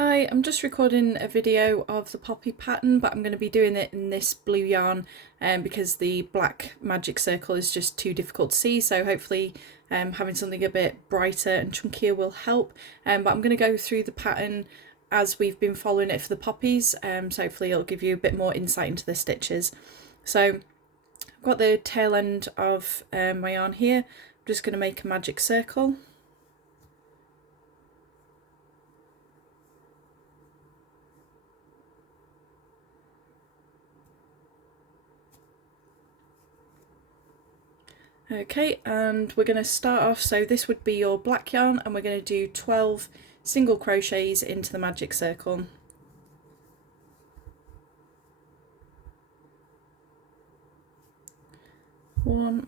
Hi, I'm just recording a video of the poppy pattern, but I'm going to be doing it in this blue yarn because the black magic circle is just too difficult to see, so hopefully having something a bit brighter and chunkier will help. But I'm going to go through the pattern as we've been following it for the poppies, so hopefully it'll give you a bit more insight into the stitches. So I've got the tail end of my yarn here. I'm just going to make a magic circle. Okay, and we're going to start off, so this would be your black yarn, and we're going to do 12 single crochets into the magic circle. One,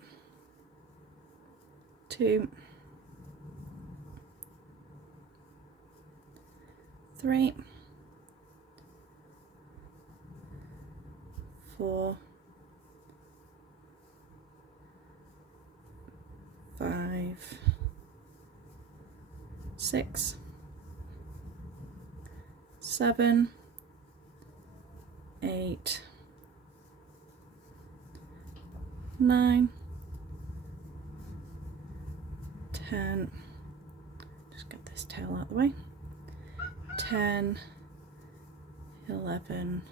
two, three, 4, 5, 6, 7, 8, 9, 10, just get this tail out of the way, 10, 11,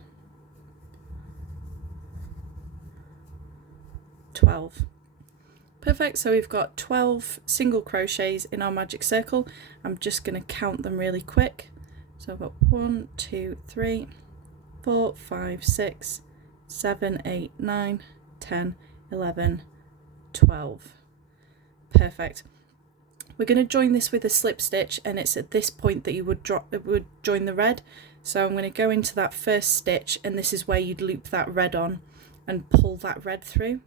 12. Perfect, so we've got 12 single crochets in our magic circle. I'm just going to count them really quick. So I've got 1, 2, 3, 4, 5, 6, 7, 8, 9, 10, 11, 12. Perfect. We're going to join this with a slip stitch, and it's at this point that you would join the red. So I'm going to go into that first stitch, and this is where you'd loop that red on and pull that red through.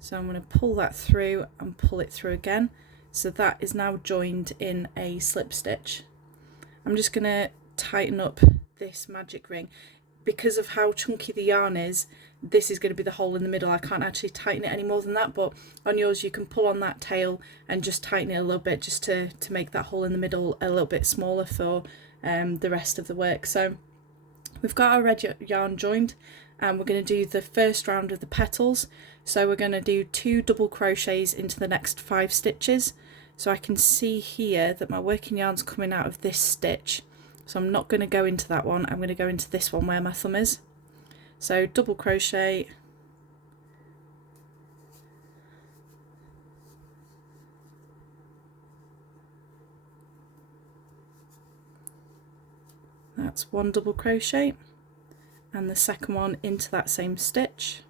So I'm going to pull that through and pull it through again. So that is now joined in a slip stitch. I'm just going to tighten up this magic ring. Because of how chunky the yarn is, this is going to be the hole in the middle. I can't actually tighten it any more than that, but on yours you can pull on that tail and just tighten it a little bit just to make that hole in the middle a little bit smaller for the rest of the work. So we've got our red yarn joined, and we're going to do the first round of the petals. So we're going to do 2 double crochets into the next 5 stitches. So I can see here that my working yarn's coming out of this stitch. So I'm not going to go into that one, I'm going to go into this one where my thumb is. So double crochet, that's 1 double crochet, and the second one into that same stitch.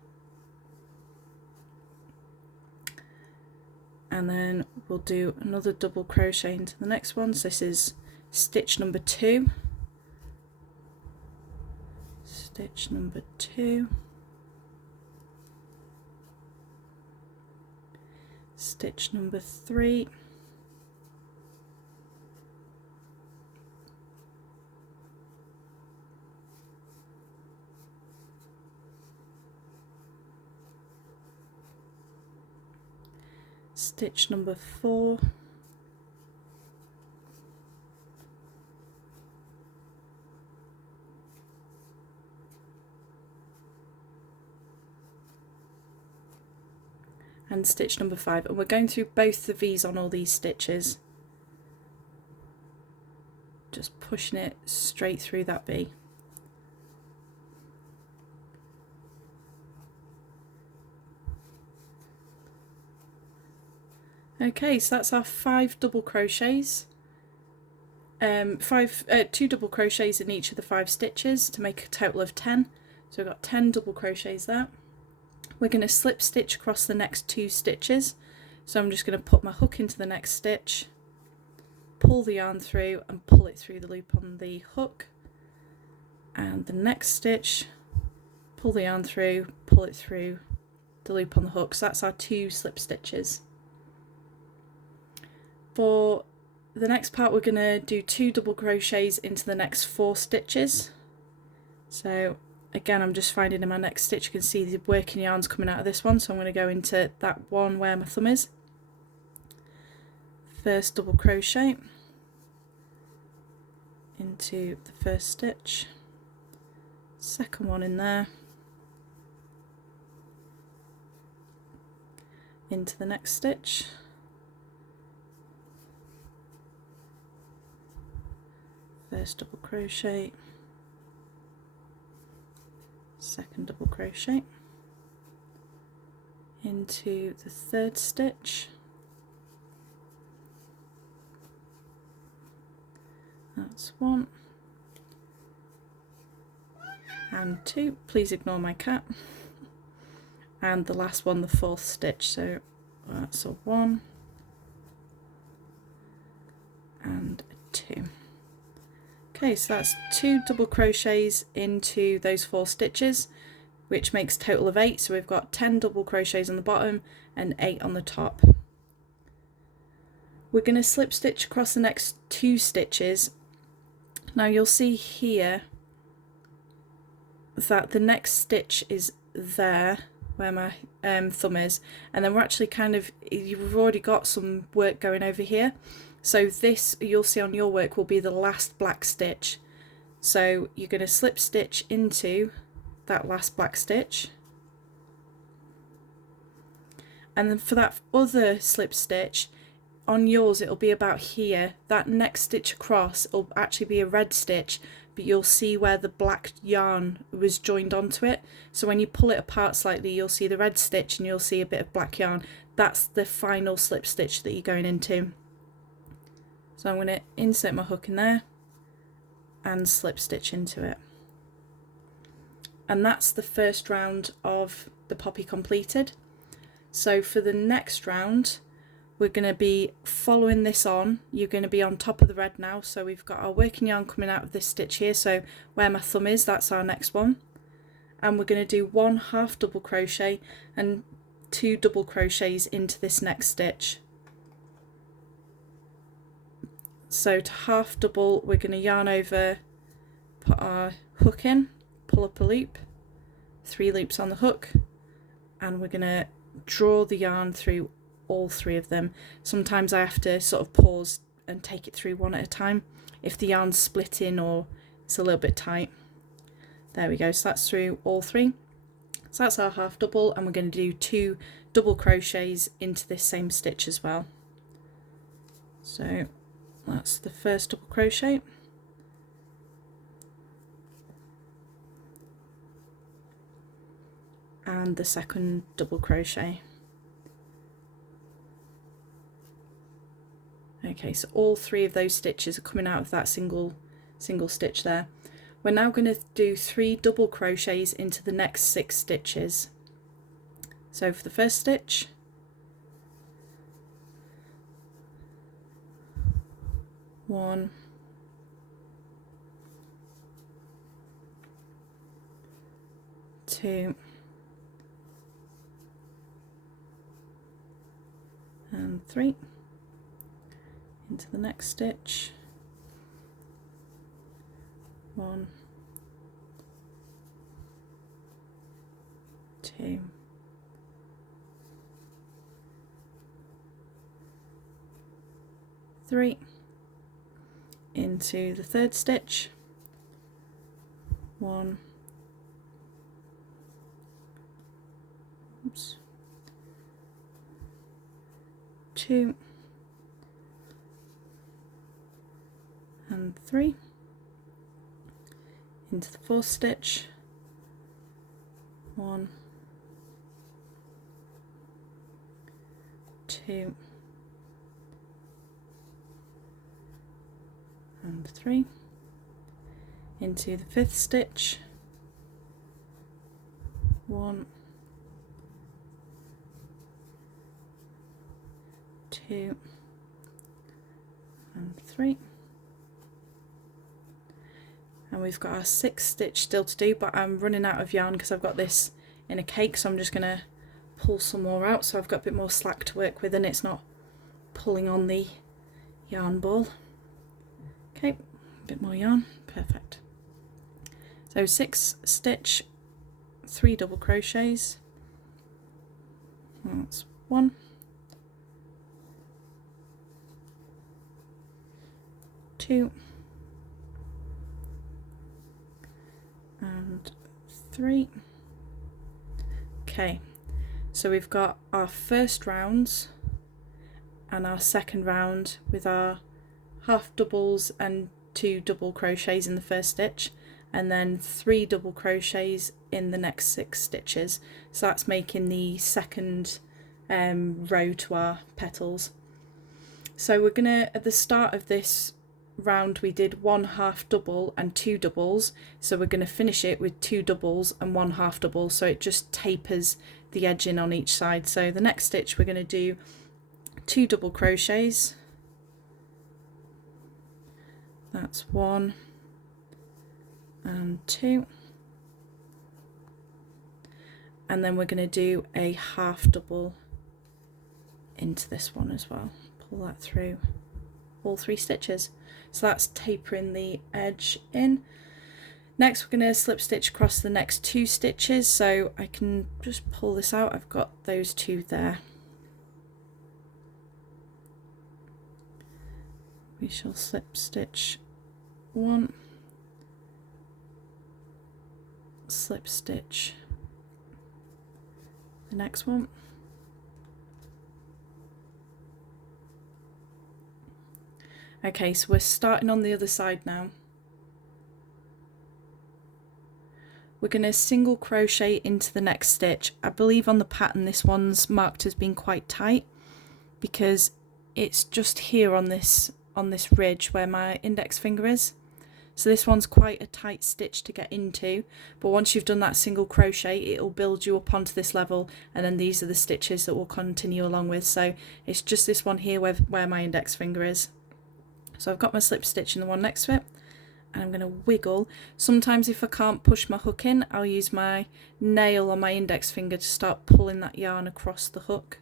And then we'll do another double crochet into the next one. So this is stitch number 2, stitch number 2, stitch number 3, stitch number 4, and stitch number 5, and we're going through both the V's on all these stitches, just pushing it straight through that V. Okay, so that's our 5 double crochets, 2 double crochets in each of the 5 stitches to make a total of 10. So we've got 10 double crochets there. We're going to slip stitch across the next 2 stitches. So I'm just going to put my hook into the next stitch, pull the yarn through and pull it through the loop on the hook, and the next stitch, pull the yarn through, pull it through the loop on the hook. So that's our 2 slip stitches. For the next part we're going to do 2 double crochets into the next 4 stitches. So again, I'm just finding in my next stitch, you can see the working yarn's coming out of this one, so I'm going to go into that one where my thumb is. First double crochet into the first stitch, second one in there, into the next stitch, first double crochet, second double crochet, into the third stitch, that's one and two, please ignore my cat, and the last one, the fourth stitch, so that's a one and a two. Okay, so that's 2 double crochets into those 4 stitches, which makes a total of 8, so we've got 10 double crochets on the bottom and 8 on the top. We're going to slip stitch across the next 2 stitches. Now you'll see here that the next stitch is there where my thumb is, and then we're actually you've already got some work going over here, so this, you'll see on your work, will be the last black stitch. So you're going to slip stitch into that last black stitch, and then for that other slip stitch on yours, it'll be about here. That next stitch across will actually be a red stitch, but you'll see where the black yarn was joined onto it, so when you pull it apart slightly, you'll see the red stitch and you'll see a bit of black yarn. That's the final slip stitch that you're going into. So I'm going to insert my hook in there and slip stitch into it, and that's the first round of the poppy completed. So for the next round, we're going to be following this on. You're going to be on top of the red now, so we've got our working yarn coming out of this stitch here, so where my thumb is, that's our next one, and we're going to do 1 half double crochet and 2 double crochets into this next stitch. So to half double, we're going to yarn over, put our hook in, pull up a loop, 3 loops on the hook, and we're going to draw the yarn through all 3 of them. Sometimes I have to sort of pause and take it through one at a time if the yarn's split in or it's a little bit tight. There we go, so that's through all 3. So that's our half double, and we're going to do 2 double crochets into this same stitch as well. So that's the first double crochet, and the second double crochet. Okay, so all 3 of those stitches are coming out of that single stitch there. We're now going to do 3 double crochets into the next 6 stitches. So for the first stitch, 1, 2, and 3, into the next stitch, 1, 2, 3, into the third stitch, 1, oops, 2, and 3, into the fourth stitch, 1, 2, and 3, into the fifth stitch, 1, 2, and 3, and we've got our 6th stitch still to do, but I'm running out of yarn because I've got this in a cake, so I'm just going to pull some more out so I've got a bit more slack to work with and it's not pulling on the yarn ball. Okay, a bit more yarn, perfect. So 6 stitch, 3 double crochets, that's 1, 2, and 3. Okay, so we've got our first rounds and our second round with our half doubles and 2 double crochets in the first stitch, and then 3 double crochets in the next 6 stitches. So that's making the second row to our petals. So we're gonna, at the start of this round we did 1 half double and 2 doubles, so we're going to finish it with 2 doubles and 1 half double, so it just tapers the edge in on each side. So the next stitch we're going to do 2 double crochets, that's 1 and 2, and then we're going to do a half double into this one as well, pull that through all 3 stitches. So that's tapering the edge in. Next we're going to slip stitch across the next 2 stitches, so I can just pull this out, I've got those 2 there. We shall slip stitch 1, slip stitch the next one, okay, so we're starting on the other side now. We're going to single crochet into the next stitch. I believe on the pattern this one's marked as being quite tight because it's just here on this ridge where my index finger is. So this one's quite a tight stitch to get into, but once you've done that single crochet it'll build you up onto this level, and then these are the stitches that we'll continue along with. So it's just this one here where my index finger is. So I've got my slip stitch in the one next to it, and I'm going to wiggle. Sometimes if I can't push my hook in, I'll use my nail on my index finger to start pulling that yarn across the hook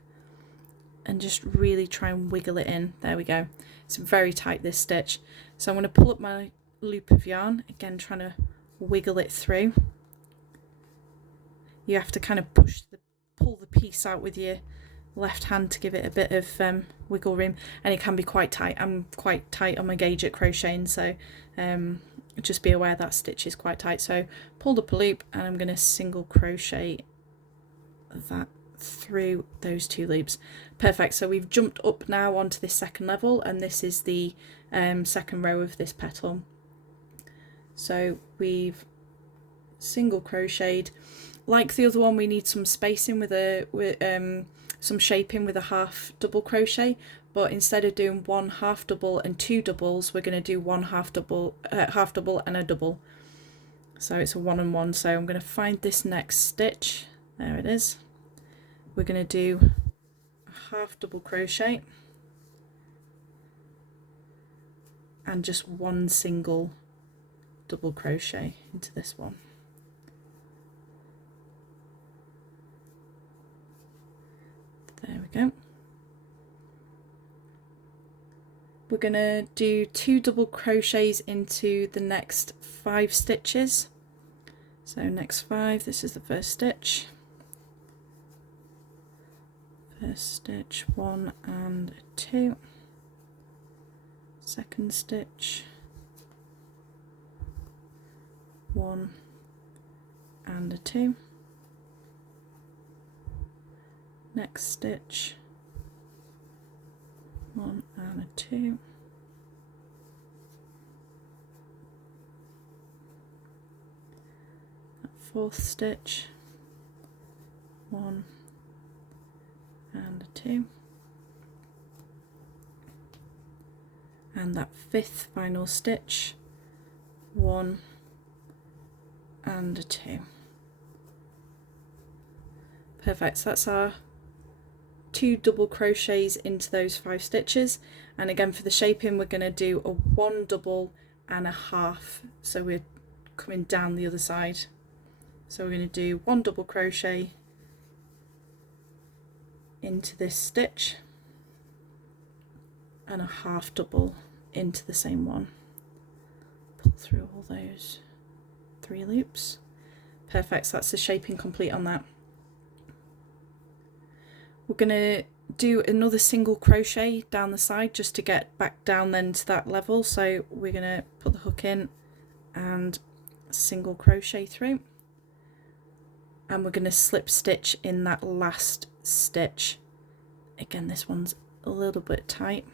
and just really try and wiggle it in. There we go. It's very tight, this stitch. So I'm going to pull up my loop of yarn, again trying to wiggle it through. You have to kind of pull the piece out with your left hand to give it a bit of wiggle room, and it can be quite tight. I'm quite tight on my gauge at crocheting, so just be aware that stitch is quite tight. So pulled up a loop and I'm going to single crochet that through those 2 loops. Perfect. So we've jumped up now onto this second level, and this is the second row of this petal. So we've single crocheted. Like the other one, we need some spacing with some shaping with a half double crochet, but instead of doing 1 half double and 2 doubles, we're going to do 1 half double and a double. So it's a 1 and 1. So I'm going to find this next stitch. There it is. We're going to do a half double crochet and just 1 single double crochet into this one. There we go. We're going to do 2 double crochets into the next 5 stitches. So next 5, this is the first stitch. First stitch, 1 and 2. Second stitch, 1 and a 2. Next stitch, 1 and a 2. That fourth stitch, 1 and a 2. And that fifth final stitch, 1 and a 2. Perfect. So that's our 2 double crochets into those 5 stitches, and again for the shaping we're going to do a 1 double and a half, so we're coming down the other side. So we're going to do 1 double crochet into this stitch and a half double into the same one. Pull through all those 3 loops. Perfect. So that's the shaping complete on that. We're going to do another single crochet down the side just to get back down then to that level. So we're going to put the hook in and single crochet through, and we're going to slip stitch in that last stitch. Again, this one's a little bit tight.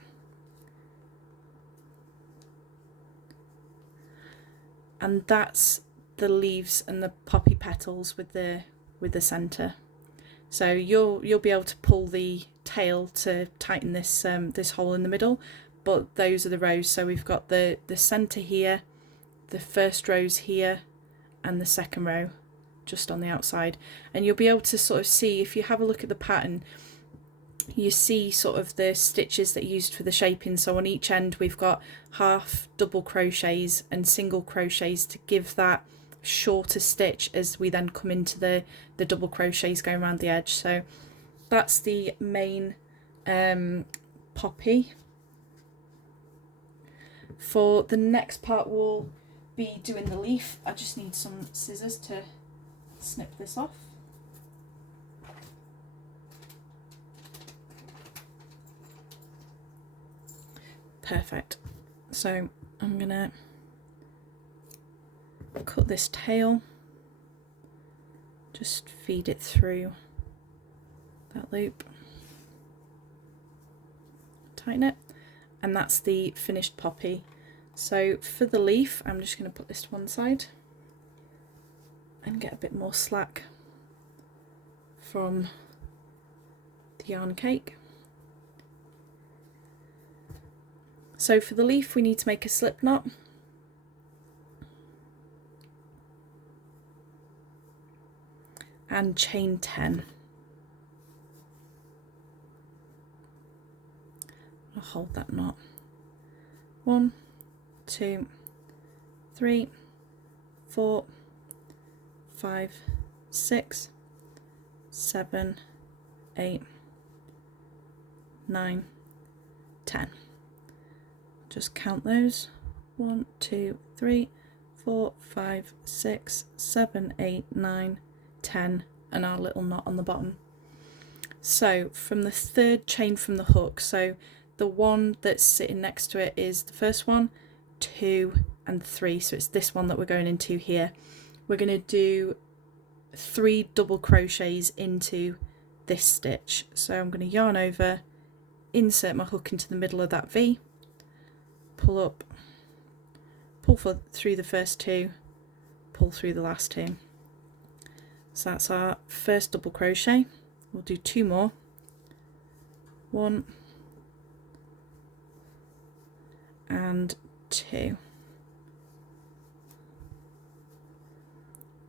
And that's the leaves and the poppy petals with the centre. So you'll be able to pull the tail to tighten this this hole in the middle, but those are the rows. So we've got the centre here, the first rows here, and the second row just on the outside. And you'll be able to sort of see, if you have a look at the pattern, you see sort of the stitches that are used for the shaping. So on each end we've got half double crochets and single crochets to give that shorter stitch as we then come into the double crochets going around the edge. So that's the main poppy. For the next part we'll be doing the leaf. I just need some scissors to snip this off. Perfect. So I'm gonna cut this tail, just feed it through that loop, tighten it, and that's the finished poppy. So for the leaf, I'm just going to put this to one side and get a bit more slack from the yarn cake. So for the leaf we need to make a slip knot. And chain 10. I'll hold that knot. 1, 2, 3, 4, 5, 6, 7, 8, 9, 10. Just count those. 1, 2, 3, 4, 5, 6, 7, 8, 9, 10, and our little knot on the bottom. So from the third chain from the hook, so the one that's sitting next to it is the first one, 2 and 3, so it's this one that we're going into here. We're going to do 3 double crochets into this stitch. So I'm going to yarn over, insert my hook into the middle of that V, pull up, pull through the first 2, pull through the last 2. So that's our first double crochet. We'll do 2 more. 1 and 2.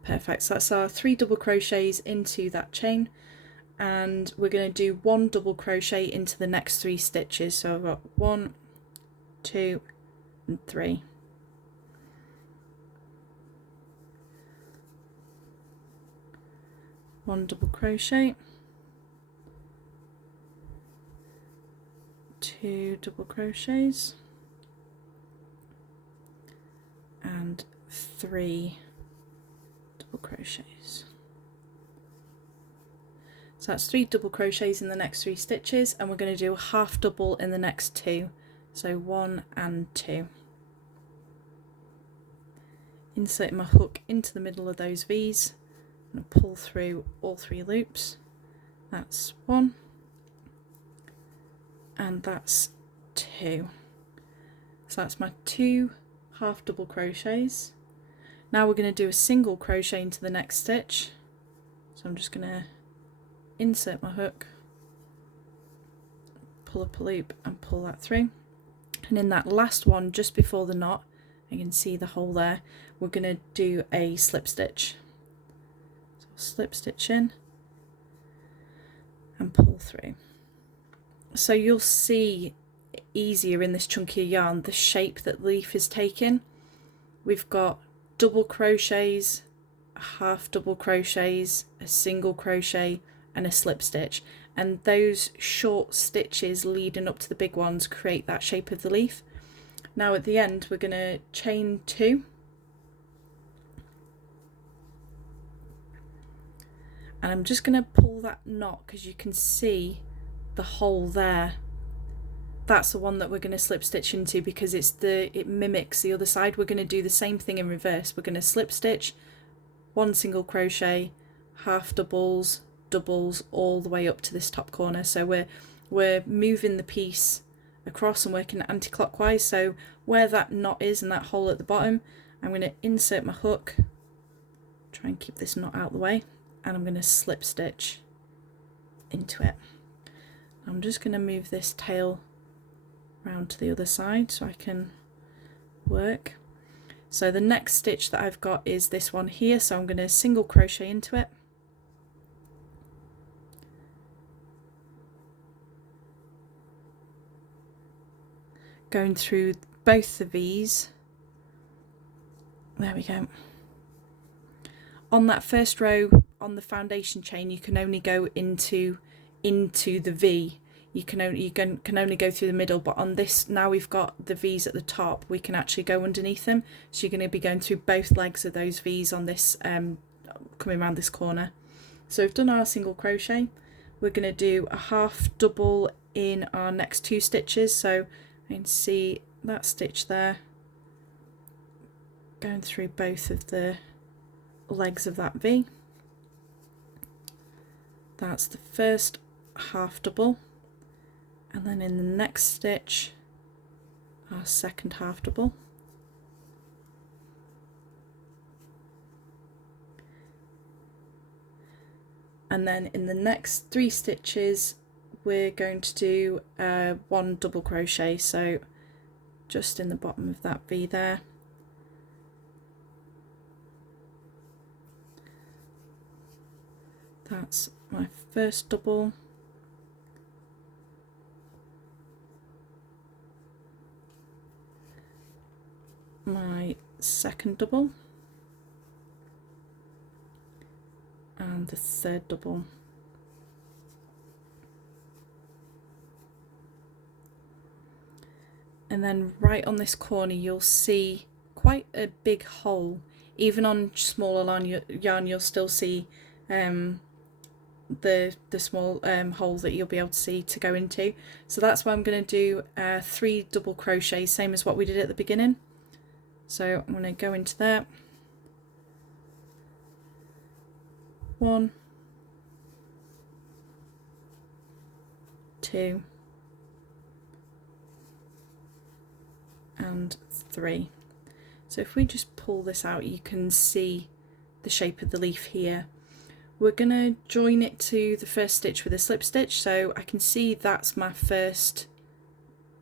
Perfect. So that's our 3 double crochets into that chain, and we're going to do 1 double crochet into the next 3 stitches. So I've got 1, 2 and 3. One double crochet, 2 double crochets, and 3 double crochets. So that's 3 double crochets in the next 3 stitches, and we're going to do a half double in the next 2. So 1 and 2. Insert my hook into the middle of those V's and pull through all 3 loops. That's 1 and that's 2. So that's my 2 half double crochets. Now we're going to do a single crochet into the next stitch. So I'm just going to insert my hook, pull up a loop and pull that through. And in that last one, just before the knot, you can see the hole there, we're going to do a slip stitch. So slip stitch in and pull through. So you'll see easier in this chunkier yarn the shape that the leaf is taking. We've got double crochets, half double crochets, a single crochet and a slip stitch, and those short stitches leading up to the big ones create that shape of the leaf. Now at the end we're going to chain 2 and I'm just going to pull that knot because you can see the hole there that's the one that we're going to slip stitch into, because it mimics the other side. We're going to do the same thing in reverse. We're going to slip stitch, 1 single crochet, half doubles, doubles, all the way up to this top corner. So we're moving the piece across and working anti-clockwise. So where that knot is and that hole at the bottom, I'm going to insert my hook, try and keep this knot out of the way, and I'm going to slip stitch into it. I'm just going to move this tail round to the other side so I can work. So the next stitch that I've got is this one here, so I'm going to single crochet into it. Going through both the V's. There we go. On that first row on the foundation chain, you can only go into the V. You can only go through the middle, but on this, now we've got the V's at the top, we can actually go underneath them. So you're going to be going through both legs of those V's on this, coming around this corner. So we've done our single crochet. We're going to do a half double in our next 2 stitches. So you can see that stitch there, going through both of the legs of that V. That's the first half double, and then in the next stitch our second half double, and then in the next 3 stitches we're going to do 1 double crochet, so just in the bottom of that V there. That's my first double, my second double, and the third double. And then right on this corner you'll see quite a big hole. Even on smaller yarn you'll still see the small hole that you'll be able to see to go into. So that's why I'm going to do 3 double crochets, same as what we did at the beginning. So I'm going to go into there, 1, 2, and 3. So if we just pull this out, you can see the shape of the leaf here. We're going to join it to the first stitch with a slip stitch, so I can see that's my first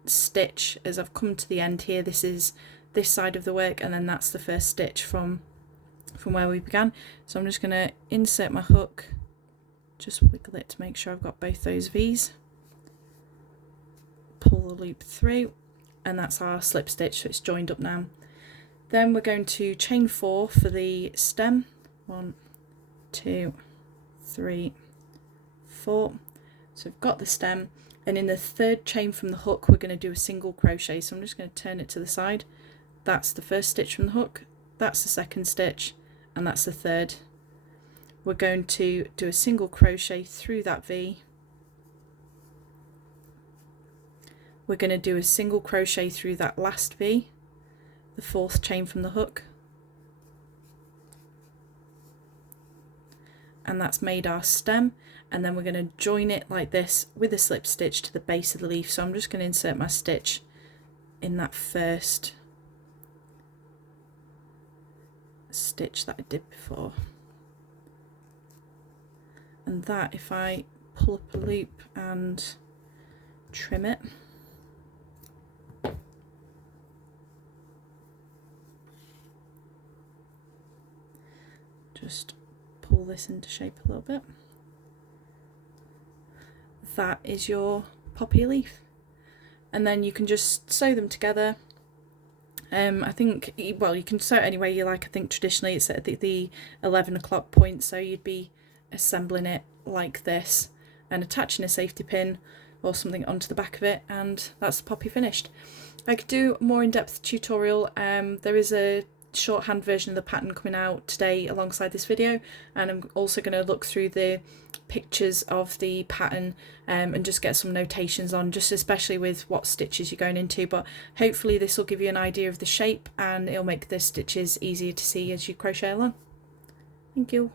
stitch as I've come to the end here. This is this side of the work, and then that's the first stitch from where we began. So I'm just going to insert my hook, just wiggle it to make sure I've got both those V's, pull the loop through, and that's our slip stitch, so it's joined up now. Then we're going to chain 4 for the stem. 1, 2, 3, 4. So we've got the stem, and in the third chain from the hook we're going to do a single crochet. So I'm just going to turn it to the side. That's the first stitch from the hook, that's the second stitch, and that's the third. We're going to do a single crochet through that V. We're going to do a single crochet through that last V, the fourth chain from the hook, and that's made our stem. And then we're going to join it like this with a slip stitch to the base of the leaf. So I'm just going to insert my stitch in that first stitch that I did before, and that, if I pull up a loop and trim it, just pull this into shape a little bit, that is your poppy leaf. And then you can just sew them together. I think, well, you can sew it any way you like. I think traditionally it's at the 11 o'clock point, so you'd be assembling it like this and attaching a safety pin or something onto the back of it, and that's the poppy finished. I could do a more in-depth tutorial. There is a shorthand version of the pattern coming out today alongside this video, and I'm also going to look through the pictures of the pattern and just get some notations on, just especially with what stitches you're going into. But hopefully this will give you an idea of the shape and it'll make the stitches easier to see as you crochet along. Thank you.